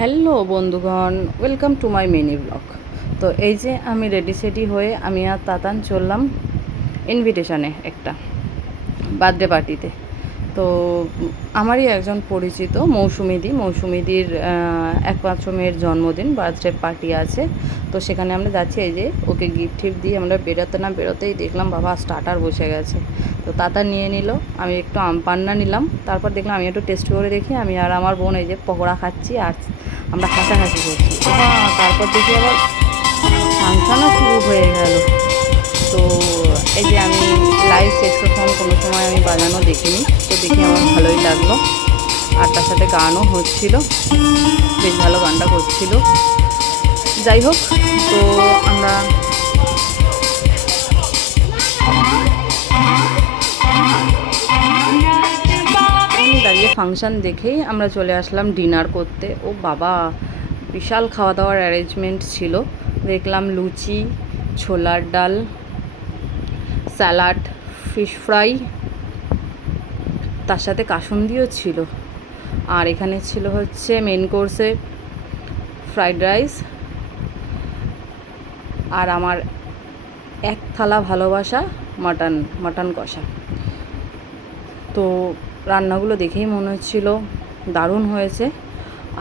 Hello বন্ধুগণ, welcome to my mini blog. তো এই যে আমি রেডি সেডি হয়ে আমি আর তাতান চললাম ইনভিটেশনে একটা বার্থডে পার্টিতে। তো আমারই একজন পরিচিত মৌসুমিদির একমাত্র মেয়ের জন্মদিন, বার্থডে পার্টি আছে। তো সেখানে আমরা যাচ্ছি। এই যে ওকে গিফট টিফট দিয়ে আমরা বেরোতে না বেরোতেই দেখলাম বাবা স্টার্টার বসে গেছে। তো তাতা নিয়ে নিল, আমি একটু আম পান্না নিলাম। তারপর দেখলাম আমি একটু টেস্ট করে দেখি, আমি আর আমার বোন এই যে পকোড়া খাচ্ছি আর আমরা হাসাহাসি করছি। তারপর দেখি আবার ফাংশনও শুরু হয়ে গেল। তো এই যে আমি লাইভ স্যাক্সোফোন কোনো সময় আমি বাজানো দেখিনি, তো দেখে আমার ভালোই লাগলো। আর তার সাথে গানও হচ্ছিল, বেশ ভালো গানটা করছিল। যাই হোক, তো আমরা দাঁড়িয়ে ফাংশান দেখেই আমরা চলে আসলাম ডিনার করতে। ও বাবা, বিশাল খাওয়া দাওয়ার অ্যারেঞ্জমেন্ট ছিল। দেখলাম লুচি, ছোলার ডাল, স্যালাড, ফিশ ফ্রাই, তার সাথে কাসুন্দিও ছিল। আর এখানে ছিল হচ্ছে মেন কোর্সে ফ্রাইড রাইস, আর আমার এক থালা ভালোবাসা মাটন কষা। তো রান্নাগুলো দেখেই মনে হচ্ছিল দারুণ হয়েছে।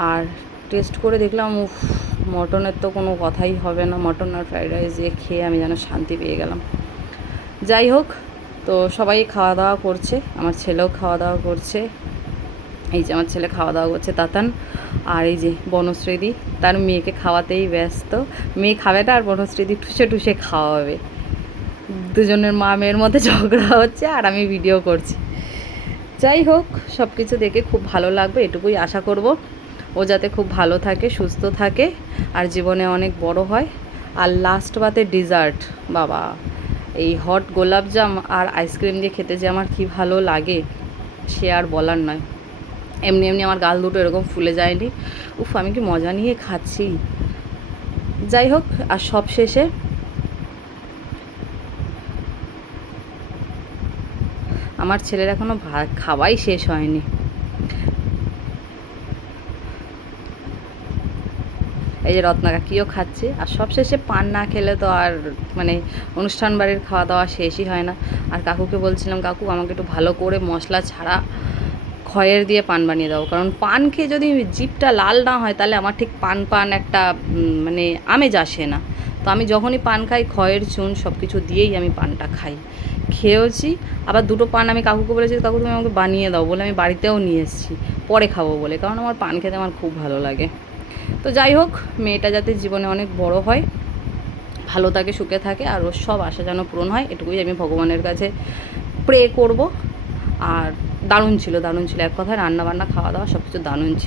আর টেস্ট করে দেখলাম, মটনের তো কোনো কথাই হবে না। মটন আর ফ্রাইড রাইস দিয়ে খেয়ে আমি যেন শান্তি পেয়ে গেলাম। যাই হোক, তো সবাই খাওয়া দাওয়া করছে, আমার ছেলেও খাওয়া দাওয়া করছে। এই যে আমার ছেলে খাওয়া দাওয়া করছে, তাতান। আর এই যে বনশ্রীদি তার মেয়েকে খাওয়াতেই ব্যস্ত। মেয়ে খাবে না আর বনশ্রীদি ঠুসে ঠুসে খাওয়াবে। দুজনের মা মেয়ের মধ্যে ঝগড়া হচ্ছে আর আমি ভিডিও করছি। যাই হোক, সব কিছু দেখে খুব ভালো লাগবে, এটুকুই আশা করব। ও যাতে খুব ভালো থাকে, সুস্থ থাকে, আর জীবনে অনেক বড় হয়। আর লাস্ট বাতে ডিজার্ট, বাবা এই হট গোলাপজাম আর আইসক্রিম দিয়ে খেতে যে আমার কী ভালো লাগে সে আর বলার নয়। এমনি এমনি আমার গাল দুটো এরকম ফুলে যায়নি। আমি কি মজা নিয়ে খাচ্ছি। যাই হোক, আর সব শেষে আমার ছেলের এখনও খাওয়াই শেষ হয়নি। এই যে রত্না কাকিও খাচ্ছে। আর সবশেষে পান না খেলে তো আর মানে অনুষ্ঠান বাড়ির খাওয়া দাওয়া শেষই হয় না। আর কাকুকে বলছিলাম, কাকু আমাকে একটু ভালো করে মশলা ছাড়া খয়ের দিয়ে পান বানিয়ে দাও, কারণ পান খেয়ে যদি জিভটা লাল না হয় তাহলে আমার ঠিক পান একটা মানে আমেজ আসে না। তো আমি যখনই পান খাই খয়ের চুন সব কিছু দিয়েই আমি পানটা খাই। খেয়েওছি। আবার দুটো পান আমি কাকুকে বলেছি, কাকু তুমি আমাকে বানিয়ে দাও বলে আমি বাড়িতেও নিয়ে এসেছি পরে খাবো বলে, কারণ আমার পান খেতে আমার খুব ভালো লাগে। তো যাই হোক, মেয়েটা যাতে জীবনে অনেক বড় হয়, ভালো থাকে, সুখে থাকে, আর ওর সব আশা যেন পূরণ হয়, এটুকুই আমি ভগবানের কাছে প্রে করব। আর দারুণ ছিল এক কথায়, রান্না বান্না খাওয়া দাওয়া সব কিছু দারুণ ছিল।